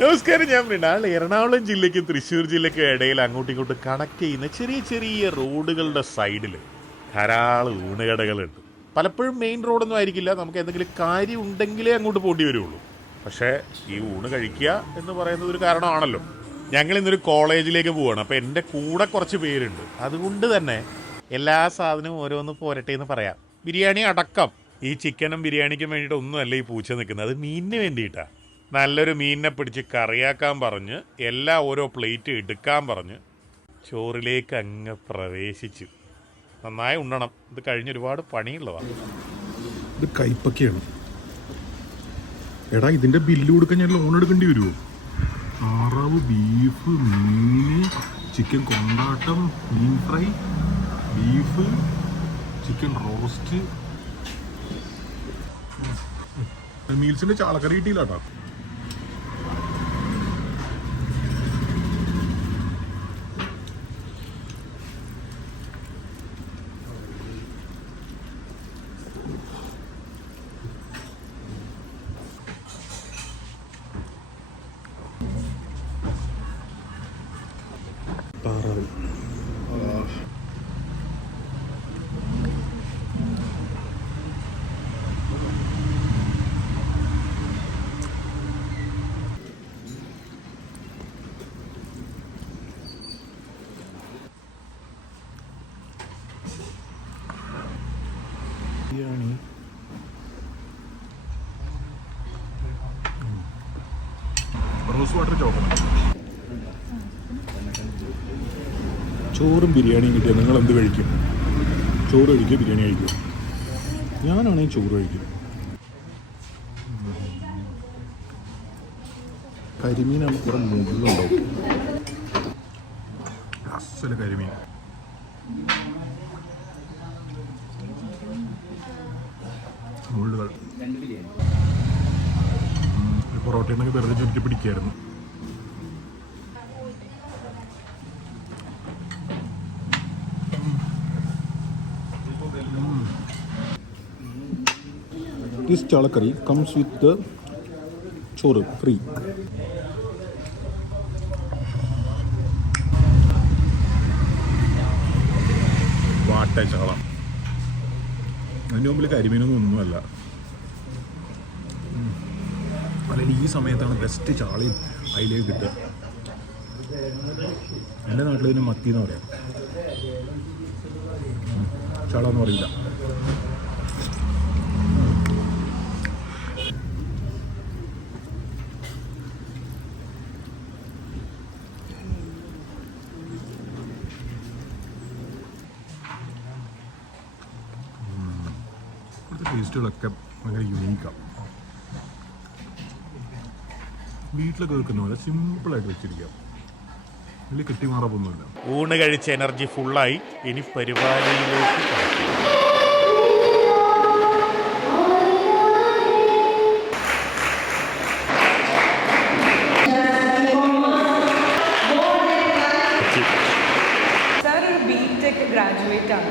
നമസ്കാരം, ഞാൻ മൃണാൾ. എറണാകുളം ജില്ലയ്ക്കും തൃശ്ശൂർ ജില്ലയ്ക്കും ഇടയിൽ അങ്ങോട്ടും ഇങ്ങോട്ടും കണക്ട് ചെയ്യുന്ന ചെറിയ ചെറിയ റോഡുകളുടെ സൈഡിൽ ധാരാളം ഊണുകടകളുണ്ട്. പലപ്പോഴും മെയിൻ റോഡൊന്നും ആയിരിക്കില്ല, നമുക്ക് എന്തെങ്കിലും കാര്യം ഉണ്ടെങ്കിലേ അങ്ങോട്ട് പോണ്ടി വരുള്ളൂ. പക്ഷേ ഈ ഊണ് കഴിക്കുക എന്ന് പറയുന്നത് ഒരു കാരണമാണല്ലോ. ഞങ്ങൾ ഇന്നൊരു കോളേജിലേക്ക് പോവുകയാണ്. അപ്പോൾ എൻ്റെ കൂടെ കുറച്ച് പേരുണ്ട്. അതുകൊണ്ട് തന്നെ എല്ലാ സാധനവും ഓരോന്ന് പോരട്ടെ എന്ന് പറയാം. ബിരിയാണി അടക്കം. ഈ ചിക്കനും ബിരിയാണിക്കും വേണ്ടിയിട്ട് ഒന്നുമല്ല ഈ പൂച്ച നിൽക്കുന്നത്, അത് മീനിന് വേണ്ടിയിട്ടാണ്. നല്ലൊരു മീനിനെ പിടിച്ച് കറിയാക്കാൻ പറഞ്ഞ് എല്ലാം ഓരോ പ്ലേറ്റ് എടുക്കാൻ പറഞ്ഞ് ചോറിലേക്ക് അങ്ങ് പ്രവേശിച്ചു. നന്നായി ഉണ്ണണം, ഇത് കഴിഞ്ഞ് ഒരുപാട് പണിയുള്ളതാണ്. ഇത് കൈപ്പക്കയാണ്. എടാ, ഇതിന്റെ ബില്ല് കൊടുക്കാൻ ഞാൻ ലോൺ എടുക്കേണ്ടി വരുമോ? താറാവ്, ബീഫ്, മീന്, ചിക്കൻ കൊണ്ടാട്ടം, മീൻ ഫ്രൈ, ബീഫ്, ചിക്കൻ റോസ്റ്റ്, മീൽസിന്റെ ചാളക്കറി കിട്ടിയില്ല കേട്ടോ. താറാവ് ബിരിയാണി, റോസ് വാട്ടർ ചോക്ലേറ്റ്. ചോറും ബിരിയാണിയും കിട്ടിയാൽ നിങ്ങൾ എന്ത് കഴിക്കും? ചോറ് കഴിക്കുക, ബിരിയാണി കഴിക്കും? ഞാനാണെങ്കിൽ ചോറ് കഴിക്കും. കരിമീനാണ്, കുറെ മുള്ളുണ്ടാവും. അസല കരിമീൻ. മുള്ളുകൾ പൊറോട്ടയിൽ നിന്നൊക്കെ വെറുതെ ചുരുക്കി പിടിക്കായിരുന്നു. This chala curry comes with the ചോറ് ഫ്രീ. വാട്ട ചാള. അതിന് മുമ്പിൽ കരിമീനൊന്നും ഒന്നുമല്ല. അല്ലെങ്കിൽ ഈ സമയത്താണ് ബെസ്റ്റ് ചാളയും അയിലേക്ക് കിട്ടുക. എൻ്റെ നാട്ടിൽ ഇതിന് മത്തി എന്ന് പറയാം, ചാള എന്ന് പറയില്ല. ഇവിടുത്തെ ടേസ്റ്റുകളൊക്കെ ഭയങ്കര യുണീക്കാണ്. വീട്ടിലൊക്കെ വെക്കുന്ന പോലെ സിമ്പിളായിട്ട് വെച്ചിരിക്കാം, വലിയ കെട്ടിമാറപ്പൊന്നുമില്ല. ഊണ് കഴിച്ച എനർജി ഫുള്ളായി. ഇനി പരിപാടിയിലേക്ക് കടക്കും. ഗ്രാജുവേറ്റ് ആണ്.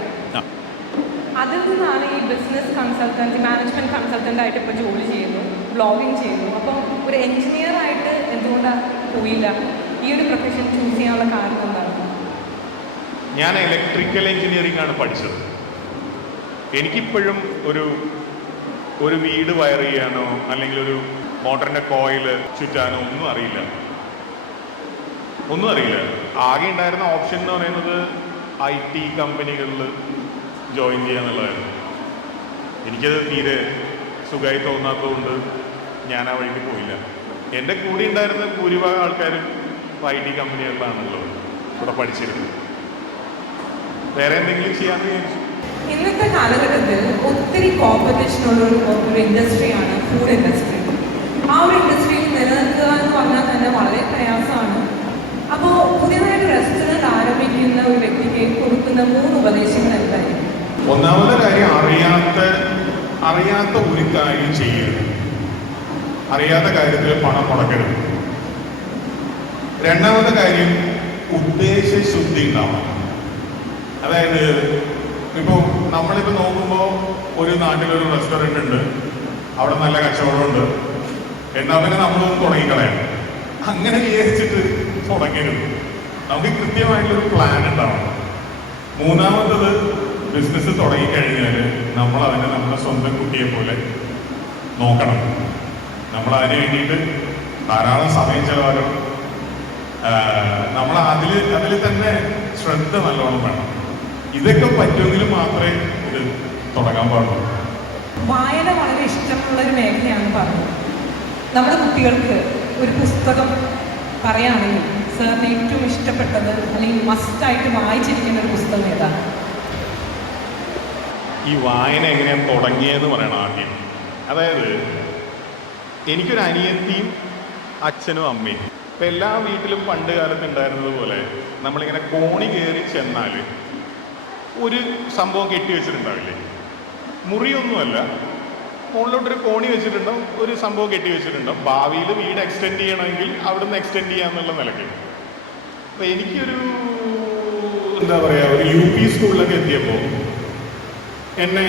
അതിൽ നിന്നാണ് ഈ ബിസിനസ് കൺസൾട്ടൻസി, മാനേജ്മെന്റ് കൺസൾട്ടൻ്റ് ആയിട്ട് ഇപ്പോൾ ജോലി ചെയ്യുന്നു, ബ്ലോഗിങ് ചെയ്യുന്നു. അപ്പം ഒരു എൻജിനീയർ ആയിട്ട് എന്തുകൊണ്ടാണ് പോയില്ല? ഈ ഒരു പ്രൊഫഷൻ ചൂസ് ചെയ്യാനുള്ള കാരണം എന്താണ്? ഞാൻ ഇലക്ട്രിക്കൽ എഞ്ചിനീയറിംഗ് ആണ് പഠിച്ചത്. എനിക്കിപ്പോഴും ഒരു വീട് വയർ ചെയ്യാനോ അല്ലെങ്കിൽ ഒരു മോട്ടറിൻ്റെ കോയിൽ ചുറ്റാനോ ഒന്നും അറിയില്ല. ആകെ ഉണ്ടായിരുന്ന ഓപ്ഷൻ എന്ന് പറയുന്നത് IT കമ്പനികളിൽ ജോയിൻ ചെയ്യുക എന്നുള്ളതായിരുന്നു. എനിക്കത് തീരെ സുഖമായി തോന്നാത്തതുകൊണ്ട് ഞാൻ ആ വഴിക്ക് പോയില്ല. എൻ്റെ കൂടെ ഉണ്ടായിരുന്ന ഭൂരിഭാഗം ആൾക്കാരും IT കമ്പനികളിലാണല്ലോ ഇവിടെ പഠിച്ചിരുന്നത്. വേറെ എന്തെങ്കിലും ചെയ്യാമെന്ന് വിചാരിച്ചു. ഇന്നത്തെ കാലഘട്ടത്തിൽ ഒത്തിരി കോമ്പറ്റീഷനുള്ള ഒരു ഇൻഡസ്ട്രിയാണ് ഫുഡ് ഇൻഡസ്ട്രി. ആ ഒരു ഇൻഡസ്ട്രിയിൽ നിലനിൽക്കുക എന്ന് പറഞ്ഞാൽ തന്നെ വളരെ പ്രയാസമാണ്. അപ്പോൾ പുതിയതായിട്ട് റെസ്റ്റോറൻറ്റ് ആരംഭിക്കുന്ന ഒരു വ്യക്തിക്ക് കൊടുക്കുന്ന 3 ഉപദേശങ്ങൾ എന്തായിരിക്കും? ഒന്നാമത്തെ കാര്യം, അറിയാത്ത ഒരു കാര്യം ചെയ്യരുത്. അറിയാത്ത കാര്യത്തിൽ പണം മുടക്കരുത്. രണ്ടാമത്തെ കാര്യം, ഉദ്ദേശശുദ്ധി ഉണ്ടാവണം. അതായത് ഇപ്പോൾ നമ്മളിപ്പോൾ നോക്കുമ്പോൾ ഒരു നാട്ടിലൊരു റെസ്റ്റോറൻറ്റ് ഉണ്ട്, അവിടെ നല്ല കച്ചവടമുണ്ട്, എന്നാൽ പിന്നെ നമ്മളൊന്ന് തുടങ്ങിക്കളയണം. അങ്ങനെ വിചാരിച്ചിട്ട് തുടങ്ങരുത്. നമുക്ക് കൃത്യമായിട്ടുള്ളൊരു പ്ലാൻ ഉണ്ടാവണം. മൂന്നാമത്തത്, ബിസിനസ് തുടങ്ങിക്കഴിഞ്ഞാൽ നമ്മൾ അതിനെ നമ്മുടെ സ്വന്തം കുട്ടിയെ പോലെ നോക്കണം. നമ്മൾ അതിന് വേണ്ടിയിട്ട് ധാരാളം സമയം ചെലവാക്കണം. നമ്മൾ അതിൽ തന്നെ ശ്രദ്ധ നല്ലോണം വേണം. ഇതൊക്കെ പറ്റുമെങ്കിൽ മാത്രമേ ഇത് തുടങ്ങാൻ പാടുള്ളൂ. വായന വളരെ ഇഷ്ടമുള്ള ഒരു മേഖലയാണെന്ന് പറഞ്ഞു. നമ്മുടെ കുട്ടികൾക്ക് ഒരു പുസ്തകം പറയുകയാണെങ്കിൽ സാറിന് ഏറ്റവും ഇഷ്ടപ്പെട്ടത് അല്ലെങ്കിൽ മസ്റ്റായിട്ട് വായിച്ചിരിക്കുന്ന ഒരു പുസ്തകം ഏതാണ്? ഈ വായന എങ്ങനെയാണ് തുടങ്ങിയതെന്ന് പറയണം ആദ്യം. അതായത് എനിക്കൊരു അനിയത്തിയും അച്ഛനും അമ്മയും. ഇപ്പം എല്ലാ വീട്ടിലും പണ്ട് കാലത്ത് ഉണ്ടായിരുന്നത് പോലെ നമ്മളിങ്ങനെ കോണി കയറി ചെന്നാൽ ഒരു സംഭവം കെട്ടി വെച്ചിട്ടുണ്ടാവില്ലേ? മുറിയൊന്നുമല്ല, മുകളിലോട്ടൊരു കോണി വെച്ചിട്ടുണ്ടാവും, ഒരു സംഭവം കെട്ടി വെച്ചിട്ടുണ്ടാവും. ഭാവിയിൽ വീട് എക്സ്റ്റെൻഡ് ചെയ്യണമെങ്കിൽ അവിടെ നിന്ന് എക്സ്റ്റെൻഡ് ചെയ്യാന്നുള്ള നിലയ്ക്ക്. അപ്പം എനിക്കൊരു എന്താ പറയുക, ഒരു UP സ്കൂളിലൊക്കെ എത്തിയപ്പോൾ എന്നെ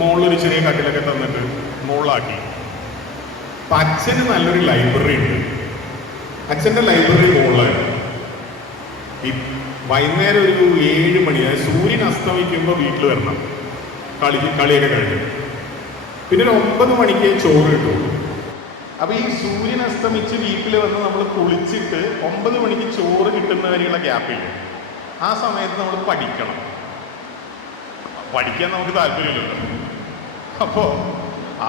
മുകളിലൊരു ചെറിയ കട്ടിലൊക്കെ തന്നിട്ട് മുകളിലാക്കി. അപ്പം അച്ഛന് നല്ലൊരു ലൈബ്രറി ഉണ്ട്. അച്ഛൻ്റെ ലൈബ്രറി മുകളിലായിരുന്നു. ഈ വൈകുന്നേരം ഒരു 7 മണി, അതായത് സൂര്യൻ അസ്തമിക്കുമ്പോൾ വീട്ടിൽ വരണം, കളിയൊക്കെ കഴിഞ്ഞു. പിന്നെ ഒരു 9 മണിക്ക് ചോറ് കിട്ടുള്ളൂ. അപ്പോൾ ഈ സൂര്യൻ അസ്തമിച്ച് വീട്ടിൽ വന്ന് നമ്മൾ കുളിച്ചിട്ട് 9 മണിക്ക് ചോറ് കിട്ടുന്നവരെയുള്ള ഗ്യാപ്പില്ല. ആ സമയത്ത് നമ്മൾ പഠിക്കണം. പഠിക്കാൻ നമുക്ക് താല്പര്യമില്ലല്ലോ. അപ്പോൾ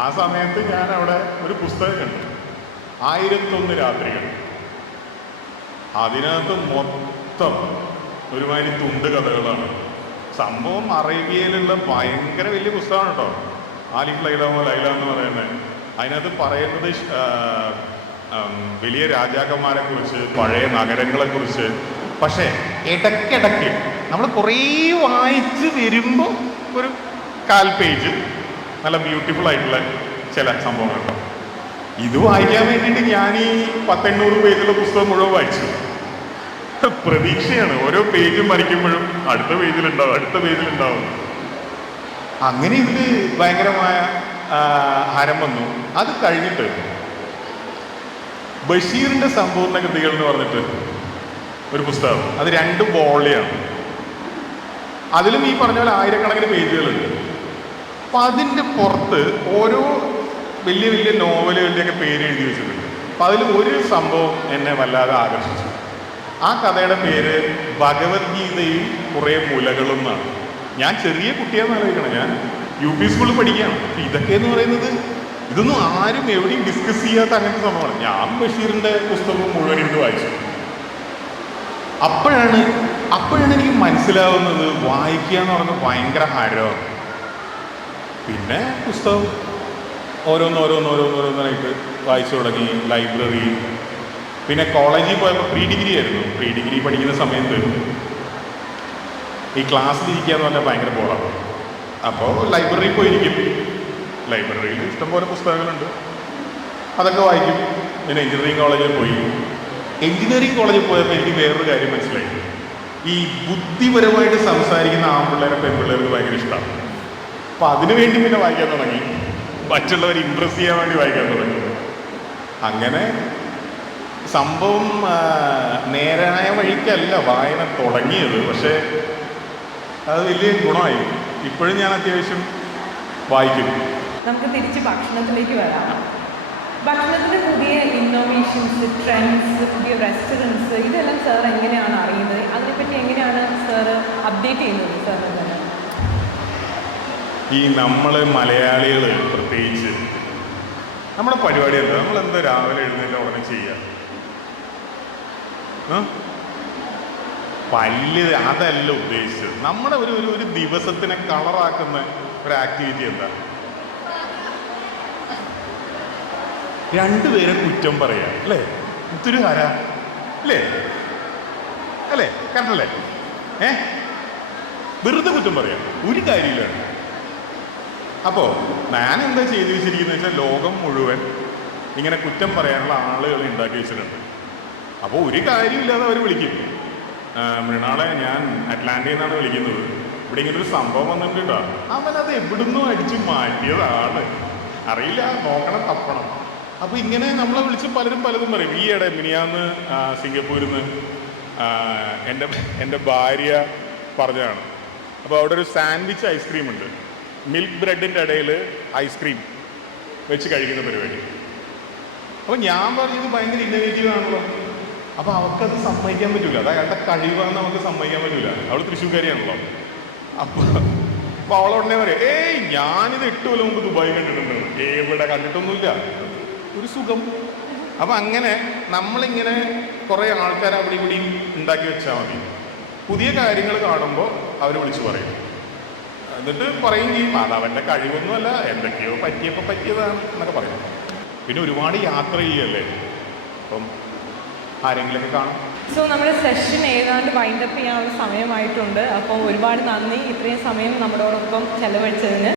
ആ സമയത്ത് ഞാൻ അവിടെ ഒരു പുസ്തകം കണ്ടു, 1001 രാത്രികൾ. അതിനകത്ത് മൊത്തം ഒരുമാതിരി തുണ്ട് കഥകളാണ്. സംഭവം അറേബ്യയിലുള്ള ഭയങ്കര വലിയ പുസ്തകമാണ് കേട്ടോ. ആലിഫ് ലൈലാമോ ലൈല എന്ന് പറയുന്നത്. അതിനകത്ത് പറയുന്നത് വലിയ രാജാക്കന്മാരെ കുറിച്ച്, പഴയ നഗരങ്ങളെ കുറിച്ച്. പക്ഷേ ഇടയ്ക്കിടയ്ക്ക് നമ്മൾ കുറേ വായിച്ച് വരുമ്പോൾ ഒരു 1/4 പേജ് നല്ല ബ്യൂട്ടിഫുൾ ആയിട്ടുള്ള ചില സംഭവങ്ങളുണ്ടോ. ഇത് വായിക്കാൻ വേണ്ടിയിട്ട് ഞാൻ ഈ 100-800 പേജുള്ള പുസ്തകം മുഴുവൻ വായിച്ചു. പ്രതീക്ഷയാണ്, ഓരോ പേജും മറിക്കുമ്പോഴും അടുത്ത പേജിലുണ്ടാവും. അങ്ങനെ ഇതിൽ ഭയങ്കരമായ ഹരം വന്നു. അത് കഴിഞ്ഞിട്ട് ബഷീറിൻ്റെ സമ്പൂർണ്ണ കൃതികൾ എന്ന് പറഞ്ഞിട്ട് ഒരു പുസ്തകം, അത് 2 വോളിയാണ്. അതിലും ഈ പറഞ്ഞ പോലെ ആയിരക്കണക്കിന് പേജുകളുണ്ട്. അപ്പം അതിൻ്റെ പുറത്ത് ഓരോ വലിയ വലിയ നോവലുകളുടെയൊക്കെ പേര് എഴുതി വെച്ചിട്ടുണ്ട്. അപ്പം അതിൽ ഒരു സംഭവം എന്നെ വല്ലാതെ ആകർഷിച്ചു. ആ കഥയുടെ പേര് ഭഗവത്ഗീതയും കുറേ മുലകളും എന്നാണ്. ഞാൻ ചെറിയ കുട്ടിയാണെന്ന് ആലോചിക്കണം, ഞാൻ UP സ്കൂളിൽ പഠിക്കുകയാണ്. അപ്പം ഇതൊക്കെ എന്ന് പറയുന്നത് ഇതൊന്നും ആരും എവിടെയും ഡിസ്കസ് ചെയ്യാത്ത അങ്ങനത്തെ സംഭവമാണ്. ഞാൻ ബഷീറിൻ്റെ പുസ്തകം മുഴുവൻ ഇരുന്ന് വായിച്ചു. അപ്പോഴാണ് എനിക്ക് മനസ്സിലാവുന്നത് വായിക്കുക എന്ന് പറയുന്നത് ഭയങ്കര ഹരമാണ്. പിന്നെ പുസ്തകം ഓരോന്നായിട്ട് വായിച്ചു തുടങ്ങി. ലൈബ്രറി, പിന്നെ കോളേജിൽ പോയപ്പോൾ പ്രീ ഡിഗ്രി പഠിക്കുന്ന സമയത്ത് ഈ ക്ലാസ്സിലിരിക്കുക എന്ന് പറഞ്ഞാൽ ഭയങ്കര ബോറാണ്. അപ്പോൾ ലൈബ്രറിയിൽ പോയിരിക്കും. ലൈബ്രറിയിൽ ഇഷ്ടംപോലെ പുസ്തകങ്ങളുണ്ട്, അതൊക്കെ വായിക്കും. പിന്നെ എഞ്ചിനീയറിംഗ് കോളേജിൽ പോയി. എഞ്ചിനീയറിംഗ് കോളേജിൽ പോയപ്പോൾ എനിക്ക് വേറൊരു കാര്യം മനസ്സിലായി. ഈ ബുദ്ധിപരമായിട്ട് സംസാരിക്കുന്ന ആൺപിള്ളേരെ പെൺപിള്ളേർക്ക് ഭയങ്കര ഇഷ്ടമാണ്. അപ്പോൾ അതിനു വേണ്ടി പിന്നെ വായിക്കാൻ തുടങ്ങി, മറ്റുള്ളവർ ഇമ്പ്രസ് ചെയ്യാൻ വേണ്ടി വായിക്കാൻ തുടങ്ങി. അങ്ങനെ സംഭവം നേരായ വഴിക്കല്ല വായന തുടങ്ങിയത്, പക്ഷേ അത് വലിയ ഗുണമായി. ഇപ്പോഴും ഞാൻ അത്യാവശ്യം വായിക്കും. നമുക്ക് തിരിച്ച് ഭക്ഷണത്തിലേക്ക് വരാം. ഭക്ഷണത്തിൻ്റെ പുതിയ ഇന്നോവേഷൻസ്, ട്രെൻഡ്സ്, പുതിയ റെസ്റ്റോറൻറ്റ്സ്, ഇതെല്ലാം സാർ എങ്ങനെയാണ് അറിയുന്നത്? അതിനെപ്പറ്റി എങ്ങനെയാണ് സാറ് അപ്ഡേറ്റ് ചെയ്യുന്നത് സാറിന് തന്നെ? ഈ നമ്മൾ മലയാളികൾ പ്രത്യേകിച്ച് നമ്മുടെ പരിപാടി എന്താ? നമ്മളെന്താ രാവിലെ എഴുന്നേറ്റ് ഉടനെ ചെയ്യുക? അതല്ല ഉദ്ദേശിച്ചത്. നമ്മുടെ ഒരു ദിവസത്തിനെ കളറാക്കുന്ന ഒരു ആക്ടിവിറ്റി എന്താ? 2 പേരെ കുറ്റം പറയാ, അല്ലേ? ഇത്തിരി ആരാ, അല്ലേ? കറക്റ്റല്ലേ? വെറുതെ കുറ്റം പറയാം, ഒരു കാര്യമില്ല. അപ്പോൾ ഞാൻ എന്താ ചെയ്തു വെച്ചിരിക്കുന്നത് വെച്ചാൽ ലോകം മുഴുവൻ ഇങ്ങനെ കുറ്റം പറയാനുള്ള ആളുകൾ ഉണ്ടാക്കി വെച്ചിട്ടുണ്ട്. അപ്പോൾ ഒരു കാര്യമില്ലാതെ അവർ വിളിക്കും. മൃണാളെ, ഞാൻ അറ്റ്ലാന്റയിൽ നിന്നാണ് വിളിക്കുന്നത്, ഇവിടെ ഇങ്ങനെ ഒരു സംഭവം വന്നിട്ടുണ്ട് കേട്ടോ. അവനത് എവിടുന്നും അടിച്ച് മാറ്റിയതാണ്, അറിയില്ല, നോക്കണം, തപ്പണം. അപ്പോൾ ഇങ്ങനെ നമ്മളെ വിളിച്ച് പലരും പലതും പറയും. ഈയിടെ മിനിയാന്ന് സിംഗപ്പൂരിൽ നിന്ന് എൻ്റെ ഭാര്യ പറഞ്ഞതാണ്. അപ്പോൾ അവിടെ ഒരു സാൻഡ്വിച്ച് ഐസ്ക്രീം ഉണ്ട്, മിൽക്ക് ബ്രെഡിൻ്റെ ഇടയിൽ ഐസ്ക്രീം വെച്ച് കഴിക്കുന്ന പരിപാടി. അപ്പോൾ ഞാൻ പറഞ്ഞത് ഭയങ്കര ഇന്നോവേറ്റീവ് ആണല്ലോ. അപ്പോൾ അവൾക്കത് സമ്മതിക്കാൻ പറ്റില്ല, അത് അയാളുടെ കഴിവാന്ന് നമുക്ക് സമ്മതിക്കാൻ പറ്റില്ല. അവൾ തൃശ്ശൂർക്കാരിയാണല്ലോ. അപ്പോൾ അവളുടനെ പറയാം, ഏയ് ഞാനിത് 8 കൊല്ലം മുമ്പ് ദുബായ് കണ്ടിട്ടുണ്ട്, എവിടെ കണ്ടിട്ടൊന്നുമില്ല, ഒരു സുഖം. അപ്പം അങ്ങനെ നമ്മളിങ്ങനെ കുറേ ആൾക്കാർ അവിടെ ഇവിടെയും ഉണ്ടാക്കി വെച്ചാൽ മതി. പുതിയ കാര്യങ്ങൾ കാണുമ്പോൾ അവർ വിളിച്ചു പറയും, എന്നിട്ട് പറയും ചെയ്യും അത് അവൻ്റെ കഴിവൊന്നുമല്ല, എന്തൊക്കെയോ പറ്റിയപ്പോൾ പറ്റിയതാണ് എന്നൊക്കെ പറയും. പിന്നെ ഒരുപാട് യാത്ര ചെയ്യല്ലേ, അപ്പം ആരെങ്കിലുമൊക്കെ കാണും. സോ നമ്മുടെ സെഷൻ ഏതാണ്ട് വൈൻഡപ്പ് ചെയ്യാനുള്ള സമയമായിട്ടുണ്ട്. അപ്പോൾ ഒരുപാട് നന്ദി ഇത്രയും സമയം നമ്മളോടൊപ്പം ചെലവഴിച്ചതിന്.